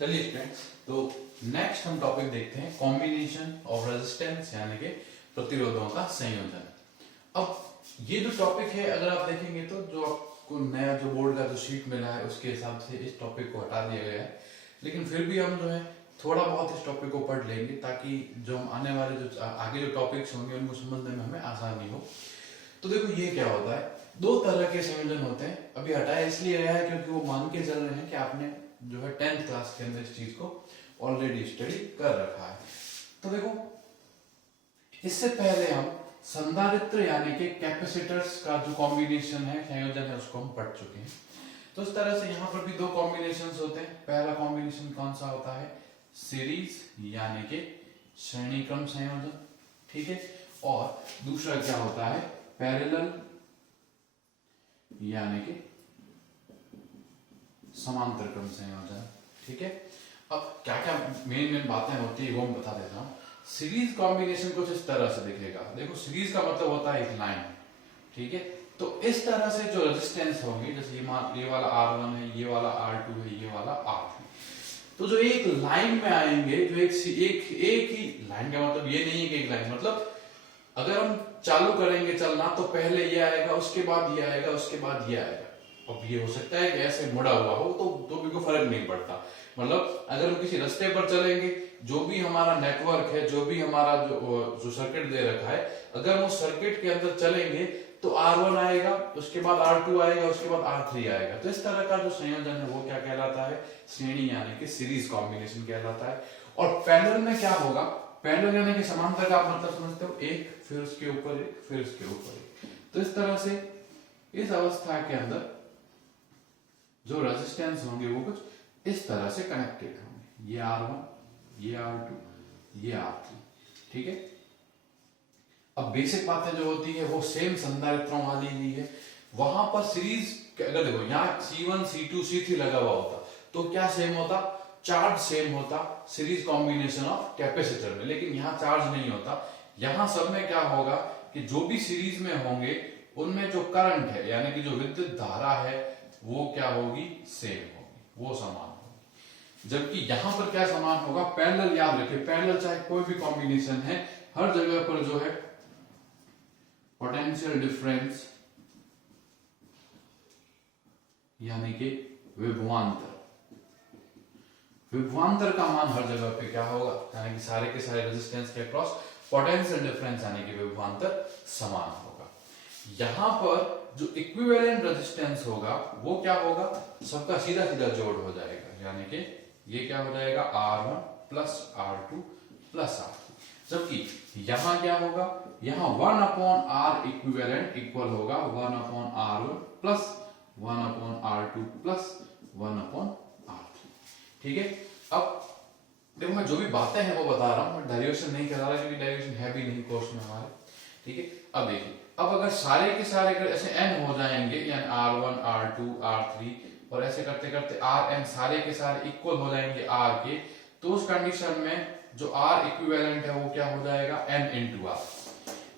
चलिए स्टूडेंट्स, तो नेक्स्ट हम टॉपिक देखते हैं कॉम्बिनेशन ऑफ रेजिस्टेंस यानी कि प्रतिरोधों का संयोजन। अब ये जो टॉपिक है, अगर आप देखेंगे तो जो आपको नया जो बोर्ड का जो शीट मिला है उसके हिसाब से इस टॉपिक को हटा दिया गया है, लेकिन फिर भी हम जो है थोड़ा बहुत इस टॉपिक को पढ़ लेंगे ताकि जो हम आने वाले जो आगे जो टॉपिक्स होंगे उनको समझने में हमें आसानी हो। तो देखो ये क्या होता है, दो तरह के संयोजन होते हैं। अभी हटाया इसलिए गया है क्योंकि वो मान के चल रहे हैं कि आपने जो है 10th क्लास के अंदर इस चीज को ऑलरेडी स्टडी कर रखा है। तो देखो, इससे पहले हम संधारित्र यानी कि कैपेसिटर्स का जो कॉम्बिनेशन है, संयोजन है, उसको हम पढ़ चुके हैं। तो इस तरह से यहाँ पर भी दो कॉम्बिनेशंस होते हैं। पहला कॉम्बिनेशन कौन सा होता है? सीरीज यानी कि श्रेणी क्रम संयोजन, ठीक है। और दूसरा क्या होता है? पैरेलल यानी कि समांतर क्रम संयोजन, ठीक है। अब क्या क्या मेन बातें होती है वो मैं बता देता हूं। सीरीज कॉम्बिनेशन कुछ इस तरह से दिखेगा। देखो, सीरीज का मतलब होता है एक लाइन, ठीक है। तो इस तरह से जो रेजिस्टेंस होंगे, जैसे ये वाला R1 है, ये वाला R2 है, ये वाला R3, तो जो एक लाइन में आएंगे, जो एक ही लाइन का मतलब ये नहीं है कि एक लाइन, मतलब अगर हम चालू करेंगे चलना तो पहले ये आएगा, उसके बाद ये आएगा, उसके बाद ये आएगा। अब ये हो सकता है कि ऐसे मुड़ा हुआ हो तो भी कोई फर्क नहीं पड़ता। मतलब अगर हम किसी रास्ते पर चलेंगे, जो भी हमारा नेटवर्क है, जो भी हमारा जो सर्किट दे रखा है, अगर हम उस सर्किट के अंदर चलेंगे तो R1 आएगा, उसके बाद R2 आएगा, उसके बाद R3 आएगा। तो इस तरह का जो संयोजन है वो क्या कहलाता है? श्रेणी यानी कि सीरीज कॉम्बिनेशन कहलाता है। और पैरेलल में क्या होगा? पैरेलल यानी कि समांतर का आप मतलब समझते हो, एक फिर उसके ऊपर एक फिर उसके ऊपर एक। तो इस तरह से इस अवस्था के अंदर जो रेजिस्टेंस होंगे वो कुछ इस तरह से कनेक्टेड होंगे। ये R1, ये R2, ये R3, ठीक है। अब बेसिक बातें जो होती है वो सेम संधारित्रों वाली ही है। वहां पर सीरीज अगर देखो, यहाँ C1 C2 C3 लगा हुआ होता तो क्या सेम होता? चार्ज सेम होता सीरीज कॉम्बिनेशन ऑफ कैपेसिटर में। लेकिन यहाँ चार्ज नहीं होता। यहाँ सब में क्या होगा कि जो भी सीरीज में होंगे उनमें जो करंट है यानी कि जो विद्युत धारा है वो क्या होगी? सेम होगी, वो समान होगी। जबकि यहां पर क्या समान होगा? पैरेलल। याद रखिए, पैरेलल चाहे कोई भी कॉम्बिनेशन है, हर जगह पर जो है पोटेंशियल डिफरेंस यानी कि विभवांतर का मान हर जगह पे क्या होगा? यानी कि सारे के सारे रेजिस्टेंस के अक्रॉस पोटेंशियल डिफरेंस यानी कि विभवांतर समान होगा। यहां पर जो इक्विवेलेंट रेजिस्टेंस होगा वो क्या होगा? सबका सीधा सीधा जोड़ हो जाएगा, यानी कि ये क्या हो जाएगा? R1 plus R2 plus R3। जबकि यहां क्या होगा? यहां 1/R इक्विवेलेंट इक्वल होगा 1/R1 plus 1/R2 plus 1/R3, ठीक है। अब देखो, मैं जो भी बातें हैं वो बता रहा हूं, मैं डेरिवेशन नहीं करा रहा क्योंकि डेरिवेशन है भी नहीं कोर्स में हमारे, ठीक है। अब देखिए, अब अगर सारे के सारे अगर ऐसे n हो जाएंगे, यानी R1 R2 R3 और ऐसे करते करते Rn सारे के सारे इक्वल हो जाएंगे R के, तो उस कंडीशन में जो R इक्विवेलेंट है वो क्या हो जाएगा? n into R।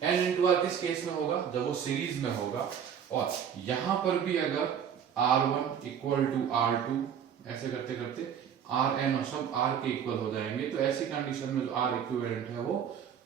n into R किस केस में होगा? जब वो सीरीज में होगा। और यहां पर भी अगर R1 इक्वल टू R2 ऐसे करते करते Rn और सब R के इक्वल हो जाएंगे, तो ऐसी कंडीशन में जो R इक्विवेलेंट है वो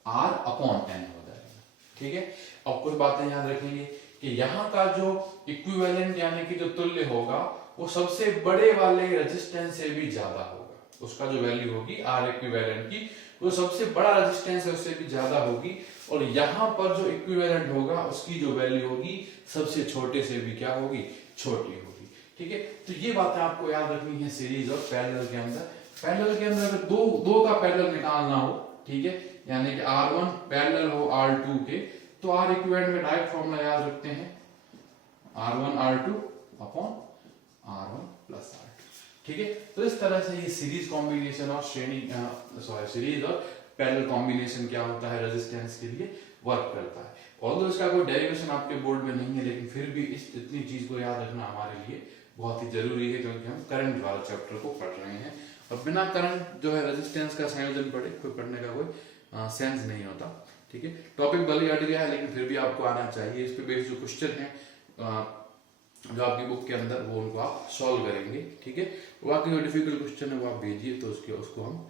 R अपॉन n हो जाएगा, ठीक है। अब कुछ बातें याद रखेंगे कि यहाँ का जो इक्विवेलेंट यानी कि जो तुल्य होगा वो सबसे बड़े वाले रेजिस्टेंस से भी ज्यादा होगा। उसका जो वैल्यू होगी R इक्विवेलेंट की, वो सबसे बड़ा रेजिस्टेंस है उससे भी ज्यादा होगी। और यहाँ पर जो इक्विवेलेंट होगा उसकी जो वैल्यू होगी सबसे छोटे से भी क्या होगी? छोटी होगी, ठीक है। तो ये बातें आपको याद रखनी है सीरीज और पैरेलल के अंदर। पैरेलल के अंदर अगर दो का पैरेलल निकालना हो, ठीक है, यानी कि R1 पैरेलल हो R2 के, तो R इक्विवेलेंट में डायरेक्ट फॉर्मूला याद रखते हैं R1 R2 upon R1 plus R2, ठीक है। तो इस तरह से ये सीरीज कॉम्बिनेशन और सीरीज और पैरेलल कॉम्बिनेशन क्या होता है? रेजिस्टेंस के लिए वर्क करता है। ऑल्दो इसका कोई डेरिवेशन आपके बोर्ड में नहीं है, लेकिन फिर भी इतनी चीज को याद रखना हमारे लिए बहुत ही जरूरी है क्योंकि हम करंट वाला चैप्टर को पढ़ रहे हैं। और बिना करंट जो है रेजिस्टेंस का संयोजन पढ़ने का कोई सेंस नहीं होता, ठीक है। टॉपिक भले हट गया है लेकिन फिर भी आपको आना चाहिए। इस पे बेस्ड जो क्वेश्चन है जो आपकी बुक के अंदर, वो उनको आप सॉल्व करेंगे, ठीक है। बाकी जो डिफिकल्ट क्वेश्चन है वो आप भेजिए, तो उसको हम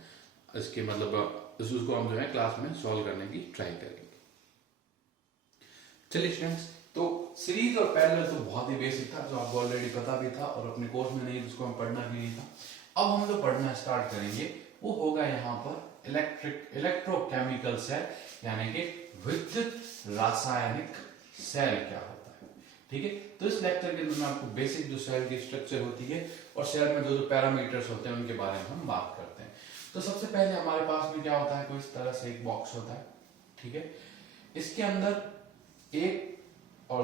इसके मतलब उसको हम जो है क्लास में सॉल्व करने की ट्राई करेंगे। चलिए स्टूडेंट्स, तो सीरीज और पैरेलल तो बहुत ही बेसिक था, जो आपको ऑलरेडी पता भी था और अपने कोर्स में नहीं, जिसको हम पढ़ना भी नहीं था। अब हम जो पढ़ना स्टार्ट करेंगे वो होगा यहाँ पर इलेक्ट्रोकेमिकल सेल, यानी कि विद्युत रासायनिक सेल क्या होता है, ठीक है। तो इस लेक्चर के अंदर मैं आपको बेसिक जो सेल की स्ट्रक्चर होती है और सेल में जो पैरामीटर्स होते हैं उनके बारे में हम बात करते हैं। तो सबसे पहले हमारे पास में क्या होता है, कोई इस तरह से एक बॉक्स होता है, ठीक है। इसके अंदर एक और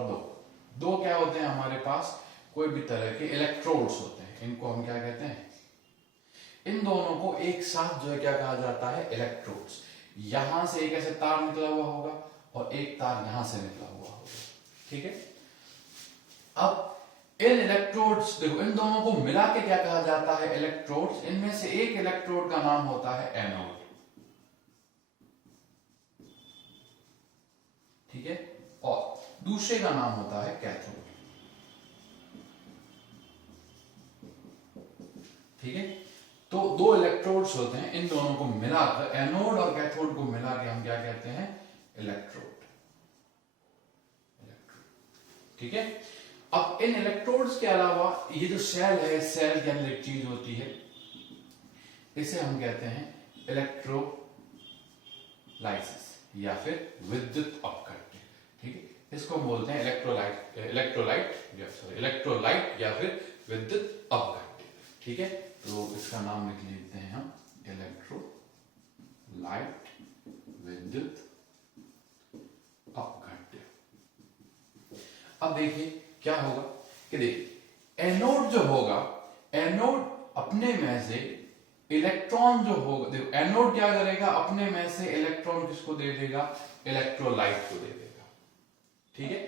दो क्या होते हैं हमारे पास, कोई भी तरह के इलेक्ट्रोड्स होते हैं, इनको हम क्या कहते हैं, इन दोनों को एक साथ जो है क्या कहा जाता है, इलेक्ट्रोड्स। यहां से एक ऐसे तार निकला हुआ होगा और एक तार यहां से निकला हुआ होगा, ठीक है। अब इन इलेक्ट्रोड्स, देखो इन दोनों को मिला के क्या कहा जाता है, इलेक्ट्रोड्स। इनमें से एक इलेक्ट्रोड का नाम होता है एनोड, ठीक है, और दूसरे का नाम होता है कैथोड, ठीक है। तो दो इलेक्ट्रोड्स होते हैं, इन दोनों को मिलाकर, एनोड और कैथोड को मिला के हम क्या कहते हैं, इलेक्ट्रोड, ठीक है। अब इन इलेक्ट्रोड्स के अलावा ये जो सेल है, सेल के अंदर एक चीज होती है, इसे हम कहते हैं इलेक्ट्रोलाइसिस या फिर विद्युत अपघट्य, ठीक है। इसको हम बोलते हैं इलेक्ट्रोलाइट या फिर विद्युत अपघट्य, ठीक है। तो इसका नाम लिख लेते हैं हम, इलेक्ट्रोलाइट विद्युत अपघट्य। अब देखिए क्या होगा कि देखिए एनोड जो होगा, एनोड अपने में से इलेक्ट्रॉन जो होगा, देखो एनोड क्या करेगा, अपने में से इलेक्ट्रॉन किसको दे देगा, इलेक्ट्रोलाइट को दे देगा, ठीक है।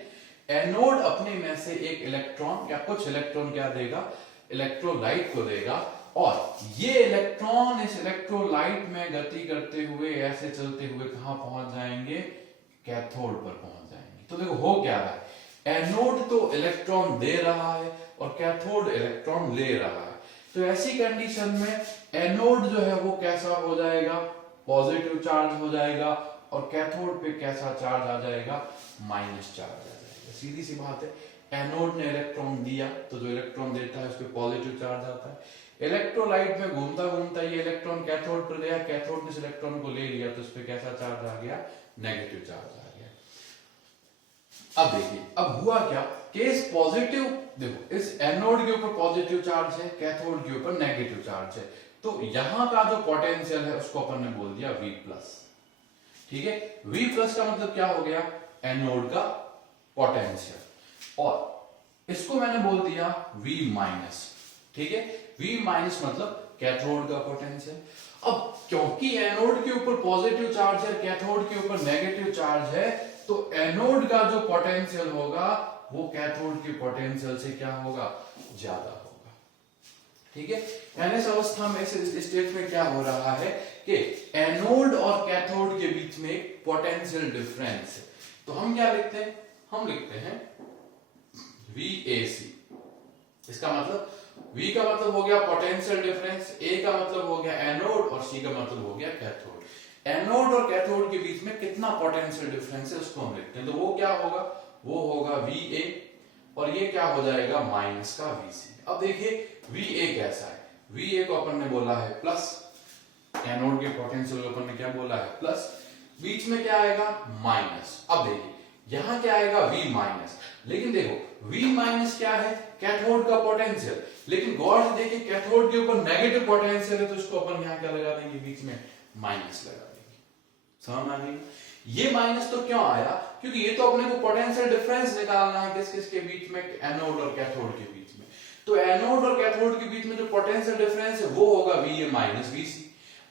एनोड अपने में से एक इलेक्ट्रॉन या कुछ इलेक्ट्रॉन क्या देगा, इलेक्ट्रोलाइट को देगा, और ये इलेक्ट्रॉन इस इलेक्ट्रोलाइट में गति करते हुए ऐसे चलते हुए कहां पहुंच जाएंगे, कैथोड पर पहुंच जाएंगे। तो देखो हो क्या रहा है, एनोड तो इलेक्ट्रॉन दे रहा है और कैथोड इलेक्ट्रॉन ले रहा है। तो ऐसी कंडीशन में एनोड जो है वो कैसा हो जाएगा, पॉजिटिव चार्ज हो जाएगा, और कैथोड पे कैसा चार्ज आ जाएगा, माइनस चार्ज आ जाएगा। सीधी सी बात है, एनोड ने इलेक्ट्रॉन दिया तो जो इलेक्ट्रॉन देता है उस पे पॉजिटिव चार्ज आता है। इलेक्ट्रोलाइट में घूमता घूमता ये इलेक्ट्रॉन कैथोड पर गया, कैथोड ने इस इलेक्ट्रॉन को ले लिया तो उस पे कैसा चार्ज आ गया, नेगेटिव चार्ज आ गया। अब देखिए अब हुआ क्या कि इस पॉजिटिव, देखो इस एनोड के ऊपर पॉजिटिव चार्ज है, कैथोड के ऊपर नेगेटिव चार्ज है, तो यहां का जो पोटेंशियल है उसको अपन ने बोल दिया V प्लस, ठीक है। V प्लस का मतलब क्या हो गया, एनोड का पोटेंशियल, और इसको मैंने बोल दिया V माइनस, ठीक है। V माइनस मतलब कैथोड का पोटेंशियल। अब क्योंकि एनोड के ऊपर पॉजिटिव चार्ज है, कैथोड के ऊपर नेगेटिव चार्ज है, तो एनोड का जो पोटेंशियल होगा वो कैथोड के पोटेंशियल से क्या होगा, ज्यादा होगा, ठीक है। यानी इस अवस्था में, इस स्टेट में क्या हो रहा है कि एनोड और कैथोड के बीच में एक पोटेंशियल डिफरेंस है। तो हम क्या लिखते हैं, हम लिखते हैं VAC। इसका मतलब V का मतलब हो गया पोटेंशियल डिफरेंस, A का मतलब हो गया एनोड और C का मतलब हो गया कैथोड। एनोड और कैथोड के बीच में कितना पोटेंशियल डिफरेंस है उसको हम लिखते हैं, तो वो क्या होगा, वो होगा VA, और ये क्या हो जाएगा, माइनस का VC। अब देखिए VA कैसा है, VA को अपन ने बोला है प्लस, एनोड के पोटेंशियल को अपन ने क्या बोला है, प्लस, बीच में क्या आएगा, माइनस। अब देखिए यहां क्या आएगा, V माइनस, लेकिन देखो V माइनस क्या है, कैथोड का पोटेंशियल, लेकिन गौर से देखिए कैथोड के ऊपर नेगेटिव पोटेंशियल है, तो इसको अपन यहां क्या लगा देंगे, बीच में माइनस लगा देंगे। समझ आ गई, ये माइनस तो क्यों आया, क्योंकि ये तो अपने को पोटेंशियल डिफरेंस निकालना है किस किस के बीच में, एनोड और कैथोड के बीच में। तो एनोड और कैथोड के बीच में जो पोटेंशियल डिफरेंस है वो होगा VA माइनस VC।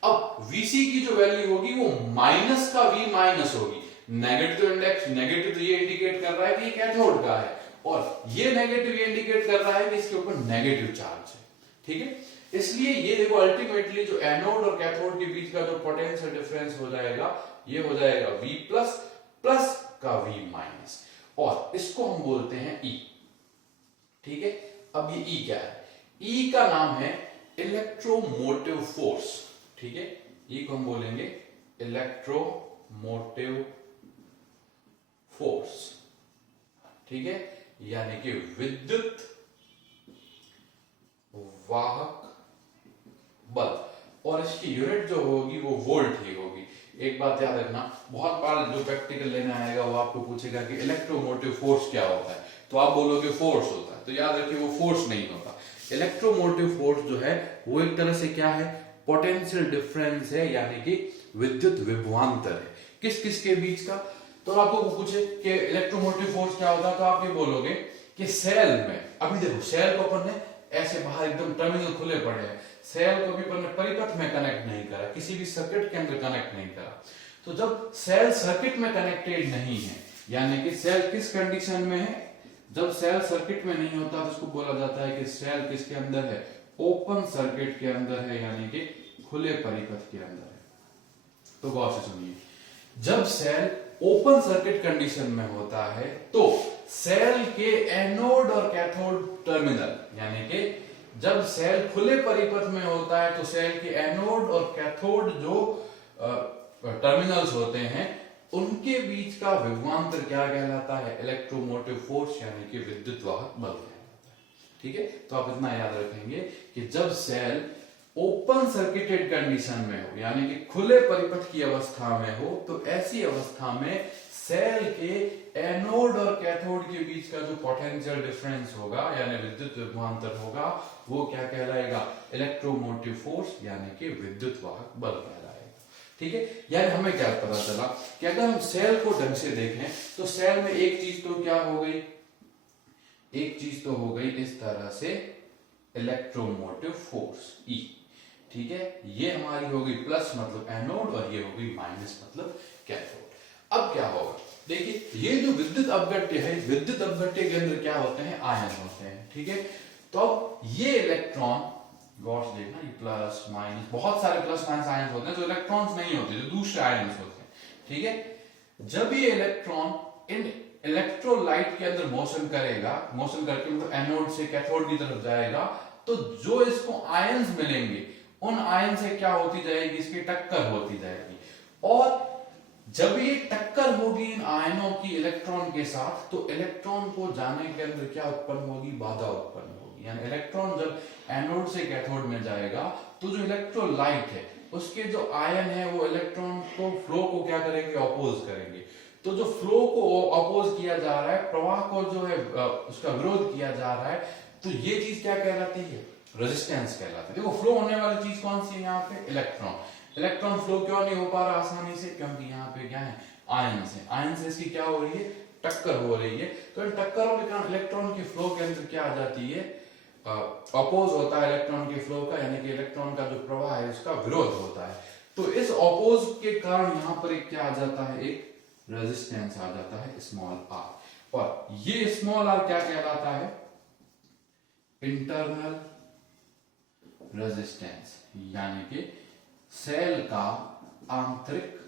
अब VC की जो वैल्यू होगी वो माइनस का V माइनस होगी, नेगेटिव इंडेक्स, नेगेटिव तो ये इंडिकेट कर रहा है कि ये कैथोड का है, और ये नेगेटिव ये इंडिकेट कर रहा है कि इसके ऊपर नेगेटिव चार्ज है, ठीक है। इसलिए ये देखो अल्टीमेटली जो एनोड और कैथोड के बीच का जो पोटेंशियल डिफरेंस हो जाएगा, ये हो जाएगा V प्लस प्लस का V माइनस, और इसको हम बोलते हैं E, ठीक है। अब ये ई क्या है? ई का नाम है इलेक्ट्रोमोटिव फोर्स, ठीक है। ई को हम बोलेंगे इलेक्ट्रोमोटिव फोर्स, ठीक है, यानी कि विद्युत वाहक बल। और इसकी यूनिट जो होगी वो वोल्ट ही होगी। एक बात याद रखना, बहुत बार जो प्रैक्टिकल लेने आएगा वो आपको पूछेगा कि इलेक्ट्रोमोटिव फोर्स क्या होता है, तो आप बोलोगे फोर्स होता है, तो याद रखिए वो फोर्स नहीं होता। इलेक्ट्रोमोटिव फोर्स जो है वो एक तरह से क्या है? पोटेंशियल डिफरेंस है, यानी कि विद्युत विभवांतर है। किस किस के बीच का? तो आपको पूछे कि इलेक्ट्रोमोटिव फोर्स क्या होता है, तो आप ये बोलोगे कि सेल में, अभी देखो सेल को अपन ने ऐसे बाहर एकदम टर्मिनल खुले पड़े हैं, सेल को भी अपन ने परिपथ में कनेक्ट नहीं करा, किसी भी सर्किट के अंदर कनेक्ट नहीं करा। तो जब सेल सर्किट में कनेक्टेड नहीं है, यानी कि सेल किस कंडीशन में है? जब सेल सर्किट में नहीं होता तो उसको बोला जाता है कि सेल किसके अंदर है? ओपन सर्किट के अंदर है, यानी कि खुले परिपथ के अंदर है। तो गौर से सुनिए, जब सेल ओपन सर्किट कंडीशन में होता है तो सेल के एनोड और कैथोड टर्मिनल, यानी कि जब सेल खुले परिपथ में होता है तो सेल के एनोड और कैथोड जो टर्मिनल्स होते हैं उनके बीच का विभवांतर क्या कहलाता है? इलेक्ट्रोमोटिव फोर्स, यानी कि विद्युत वाहक बल कहलाता है, ठीक है। तो आप इतना याद रखेंगे कि जब सेल ओपन सर्किटेड कंडीशन में हो, यानी कि खुले परिपथ की अवस्था में हो, तो ऐसी अवस्था में सेल के एनोड और कैथोड के बीच का जो पोटेंशियल डिफरेंस होगा, यानी विद्युत विभवांतर होगा, वो क्या कहलाएगा? इलेक्ट्रोमोटिव फोर्स, यानी कि विद्युत वाहक बल कहलाएगा, ठीक है। यानी हमें क्या पता चला कि अगर हम सेल को ढंग से देखें तो सेल में एक चीज तो क्या हो गई? एक चीज तो हो गई इस तरह से इलेक्ट्रोमोटिव फोर्स ई, ठीक है। ये हमारी होगी प्लस मतलब एनोड, और ये होगी माइनस मतलब कैथोड। अब क्या होगा? देखिए, ये जो विद्युत अपघट्य है, विद्युत अपघट्य के अंदर क्या होते हैं? आयन होते हैं, ठीक है। तो अब ये इलेक्ट्रॉन, गौर से देखना, ये प्लस माइनस, बहुत सारे प्लस माइनस आयन होते हैं, जो इलेक्ट्रॉन्स नहीं होते, जो दूसरे आयन होते हैं, ठीक है। जब ये इलेक्ट्रॉन इन इलेक्ट्रोलाइट के अंदर मोशन करेगा, मोशन करके मतलब एनोड से कैथोड की तरफ जाएगा, तो जो इसको आयन्स मिलेंगे उन आयन से क्या होती जाएगी? इसकी टक्कर होती जाएगी। और जब ये टक्कर होगी इन आयनों की इलेक्ट्रॉन के साथ, तो इलेक्ट्रॉन को जाने के अंदर क्या उत्पन्न होगी? बाधा उत्पन्न होगी। यानी इलेक्ट्रॉन जब एनोड से कैथोड में जाएगा तो जो इलेक्ट्रोलाइट है उसके जो आयन है वो इलेक्ट्रॉन को फ्लो को क्या करेंगे? अपोज करेंगे। तो जो फ्लो को अपोज किया जा रहा है, प्रवाह को जो है उसका विरोध किया जा रहा है, तो ये चीज क्या कहलाती है? रेजिस्टेंस कहलाती है। देखो, फ्लो होने वाली चीज कौन सी है यहाँ पे? इलेक्ट्रॉन। इलेक्ट्रॉन फ्लो क्यों नहीं हो पा रहा आसानी से? क्योंकि यहाँ पे क्या है? आयन से, आयन से इसकी क्या हो रही है? टक्कर हो रही है। तो इन टक्करों के कारण इलेक्ट्रॉन की फ्लो के अंदर क्या आ जाती है? अपोज होता है इलेक्ट्रॉन के फ्लो का, यानी कि इलेक्ट्रॉन का जो प्रवाह है उसका विरोध होता है। तो इस अपोज के कारण यहाँ पर एक क्या आ जाता है? एक रेजिस्टेंस आ जाता है, स्मॉल आर। और ये स्मॉल आर क्या कहलाता है? इंटरनल रेजिस्टेंस, यानी कि सेल का आंतरिक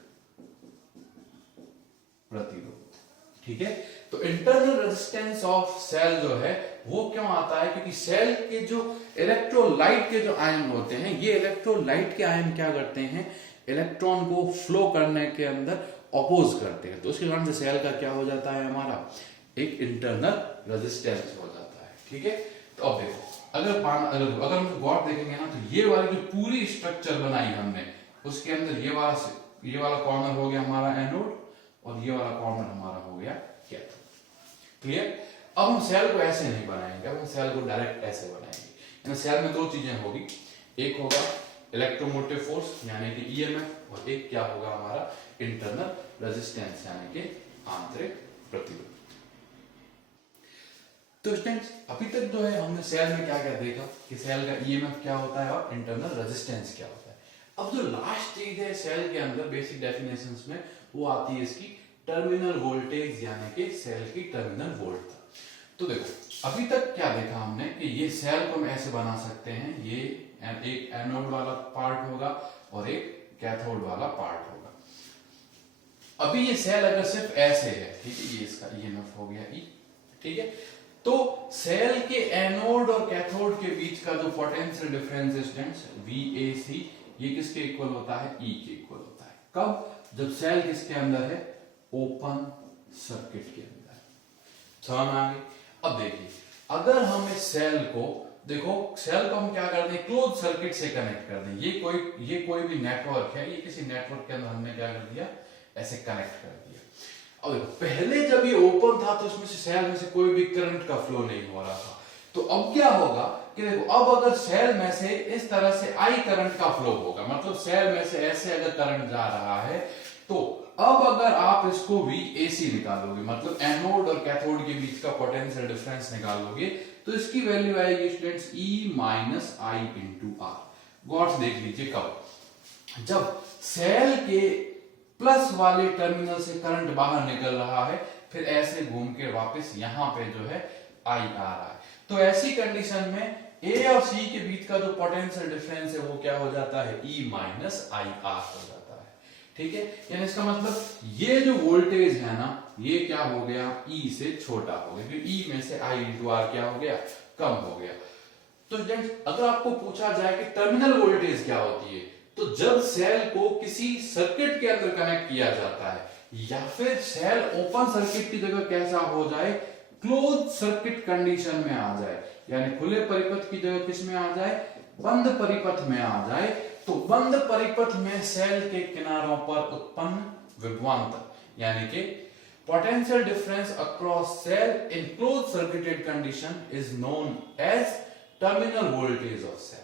प्रतिरोध, ठीक है। तो इंटरनल रेजिस्टेंस ऑफ सेल जो है वो क्यों आता है? क्योंकि सेल के जो इलेक्ट्रोलाइट के जो आयन होते हैं, ये इलेक्ट्रोलाइट के आयन क्या करते हैं? इलेक्ट्रॉन को फ्लो करने के अंदर अपोज करते हैं। तो उसके कारण से सेल का क्या हो जाता है? हमारा एक इंटरनल रेजिस्टेंस हो जाता है, ठीक है। तो अब देखो, अगर हम गौर देखेंगे ना, तो ये वाली जो पूरी स्ट्रक्चर बनाई हमने, उसके अंदर ये वाला कॉर्नर हो गया हमारा एनोड, और ये वाला कॉर्नर हमारा हो गया कैथोड। क्लियर? अब हम सेल को ऐसे नहीं बनाएंगे, अब हम सेल को डायरेक्ट ऐसे बनाएंगे। सेल में दो चीजें होगी, एक होगा इलेक्ट्रोमोटिव फोर्स यानी कि ईएमएफ, और एक क्या होगा हमारा? इंटरनल रेजिस्टेंस यानी कि आंतरिक प्रतिरोध। तो स्टूडेंट्स, अभी तक जो है हमने सेल में क्या क्या देखा कि सेल का ईएमएफ क्या होता है और इंटरनल रेजिस्टेंस क्या होता है। अब जो लास्ट चीज है सेल के अंदर बेसिक डेफिनेशंस में, वो आती है इसकी टर्मिनल वोल्टेज, यानी कि सेल की टर्मिनल वोल्ट। तो देखो, अभी तक क्या देखा हमने कि ये सेल को हम ऐसे बना सकते हैं, ये एक एनोड वाला पार्ट होगा और एक कैथोड वाला पार्ट होगा। अभी ये सेल अगर सिर्फ ऐसे है, ठीक है, ये इसका ईएमएफ हो गया ई, ठीक है। तो सेल के एनोड और कैथोड के बीच का जो पोटेंशियल डिफरेंस डिस्टेंस VAC, ये किसके इक्वल होता है? E के इक्वल होता है। कब? जब सेल किसके अंदर है? ओपन सर्किट के अंदर। समझ में आ गई? अब देखिए, अगर हम इस सेल को, देखो सेल को हम क्या कर दें? क्लोज सर्किट से कनेक्ट कर दें। ये कोई भी नेटवर्क है, ये किसी नेटवर्क के अंदर हमने क्या कर दिया? ऐसे कनेक्ट कर दिया। अब पहले जब ये ओपन था तो उसमें से सेल में से कोई भी करंट का फ्लो नहीं हो रहा था। तो अब क्या होगा कि देखो, अब अगर सेल में से इस तरह से आई करंट का फ्लो होगा, मतलब सेल में से ऐसे अगर करंट जा रहा है, तो अब अगर आप इसको VAC निकालोगे, मतलब एनोड और कैथोड के बीच का पोटेंशियल डिफरेंस निकालोगे, तो इसकी वैल्यू आएगी students E minus I into R. गौर से देख लीजिए, कब? जब सेल के प्लस वाले टर्मिनल से करंट बाहर निकल रहा है, फिर ऐसे घूम के वापस यहां पे जो है आई आ रहा है, तो ऐसी कंडीशन में A और C के बीच का जो पोटेंशियल डिफरेंस है वो क्या हो जाता है? E माइनस आई आर हो जाता है। ठीक है, यानी इसका मतलब ये जो वोल्टेज है ना, ये क्या हो गया? E से छोटा हो गया, क्योंकि E में से I इंटू आर क्या हो गया? कम हो गया। तो अगर आपको पूछा जाए कि टर्मिनल वोल्टेज क्या होती है, तो जब सेल को किसी सर्किट के अंदर कनेक्ट किया जाता है, या फिर सेल ओपन सर्किट की जगह कैसा हो जाए? क्लोज सर्किट कंडीशन में आ जाए, यानी खुले परिपथ की जगह किस में आ जाए? बंद परिपथ में आ जाए। तो बंद परिपथ में सेल के किनारों पर उत्पन्न विभवांतर, यानी कि potential difference across cell in close circuited condition is known as terminal voltage of cell.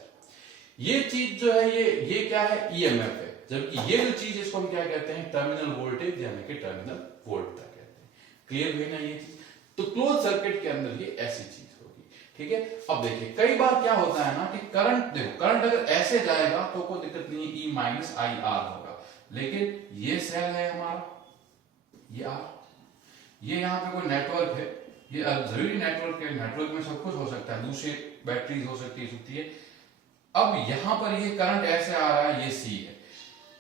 ये चीज जो है, ये क्या है? EMF है, जबकि ये जो चीज, इसको हम क्या कहते हैं? टर्मिनल वोल्टेज, यानी कि टर्मिनल वोल्टता कहते हैं। क्लियर हुई ना ये चीज? तो क्लोज सर्किट के अंदर ये ऐसी चीज होगी। ठीक है, अब देखिए, कई बार क्या होता है ना कि करंट, देखो करंट अगर ऐसे जाएगा तो कोई दिक्कत नहीं है, E माइनस आई आर होगा, लेकिन ये सेल है हमारा, ये R, ये यहाँ पे कोई नेटवर्क है, ये जरूरी नेटवर्क है, नेटवर्क में सब कुछ हो सकता है, दूसरी बैटरीज हो सकती है। अब यहां पर ये करंट ऐसे आ रहा है, ये C है।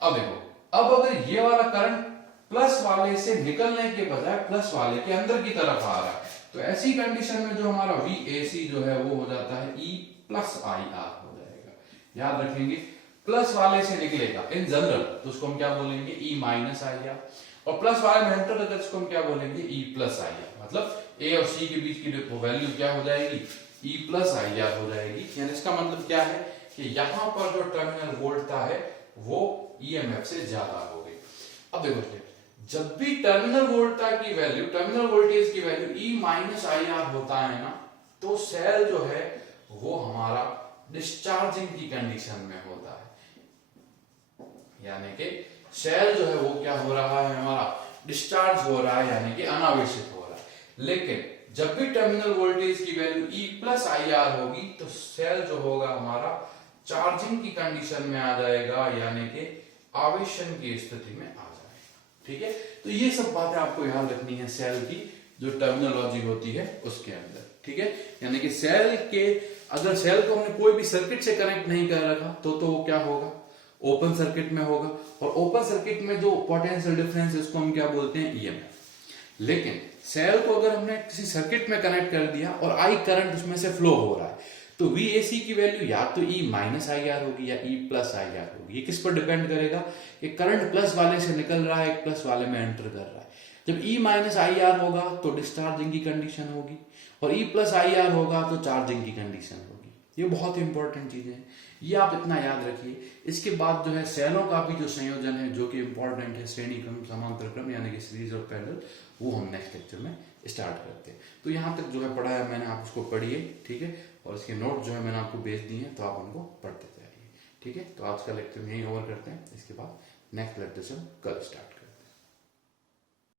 अब देखो, अब अगर ये वाला करंट प्लस वाले से निकलने के बजाय प्लस वाले के अंदर की तरफ आ रहा है, तो ऐसी कंडीशन में जो हमारा VAC जो है वो हो जाता है E प्लस आई आर हो जाएगा। याद रखेंगे, प्लस वाले से निकलेगा इन जनरल तो उसको हम क्या बोलेंगे? E माइनस आई आर, और प्लस वाले में एंटर करके इसको हम क्या बोलेंगे? E plus I R. मतलब A और C के बीच की वैल्यू क्या हो जाएगी? E प्लस आई आर हो जाएगी। यानी इसका मतलब क्या है कि यहां पर जो टर्मिनल वोल्टता है वो EMF से ज्यादा हो गई। अब देखो, जब भी टर्मिनल वोल्टता की वैल्यू, टर्मिनल वोल्टेज की value E minus I R होता है ना, तो सेल जो है वो हमारा डिस्चार्जिंग की कंडीशन में होता है, यानी कि सेल जो है वो क्या हो रहा है? हमारा डिस्चार्ज हो रहा है, यानी कि अनावेशित हो रहा है। लेकिन जब भी टर्मिनल वोल्टेज की value E plus I R होगी, तो सेल जो होगा हमारा चार्जिंग की कंडीशन में आ जाएगा, यानी कि आवेशन की स्थिति में आ जाएगा। ठीक है, तो ये सब बातें आपको याद रखनी है सेल की जो टर्मिनोलॉजी होती है उसके अंदर। ठीक है, यानी कि सेल के, अगर सेल को हमने कोई भी सर्किट से कनेक्ट नहीं कर रखा तो वो क्या होगा? ओपन सर्किट में होगा, और ओपन सर्किट में जो पोटेंशियल डिफरेंस है उसको हम क्या बोलते हैं? EMF। लेकिन सेल को अगर हमने किसी सर्किट में कनेक्ट कर दिया और आई करंट उसमें से फ्लो हो रहा है, तो VAC की वैल्यू या तो E माइनस आई आर होगी या E प्लस आई आर होगी। ये किस पर डिपेंड करेगा? कि करंट प्लस वाले से निकल रहा है, प्लस वाले में एंटर कर रहा है। जब E माइनस आई आर होगा तो डिस्चार्जिंग की कंडीशन होगी, और E प्लस आई आर होगा तो चार्जिंग की कंडीशन होगी। ये बहुत इंपॉर्टेंट चीजें हैं, ये आप इतना याद रखिए। इसके बाद जो है सेलों का भी जो संयोजन है जो कि इंपॉर्टेंट है, श्रेणी क्रम, समांतर क्रम, यानी कि सीरीज और पैरेलल, वो हम नेक्स्ट लेक्चर में स्टार्ट करते हैं। तो यहाँ तक जो है पढ़ा है मैंने, आप उसको पढ़िए। ठीक है, और इसके नोट जो है मैंने आपको भेज दिए हैं, तो आप उनको पढ़ते जाइए। ठीक है, तो आज का लेक्चर यहीं ओवर करते हैं, इसके बाद नेक्स्ट लेक्चर से कल स्टार्ट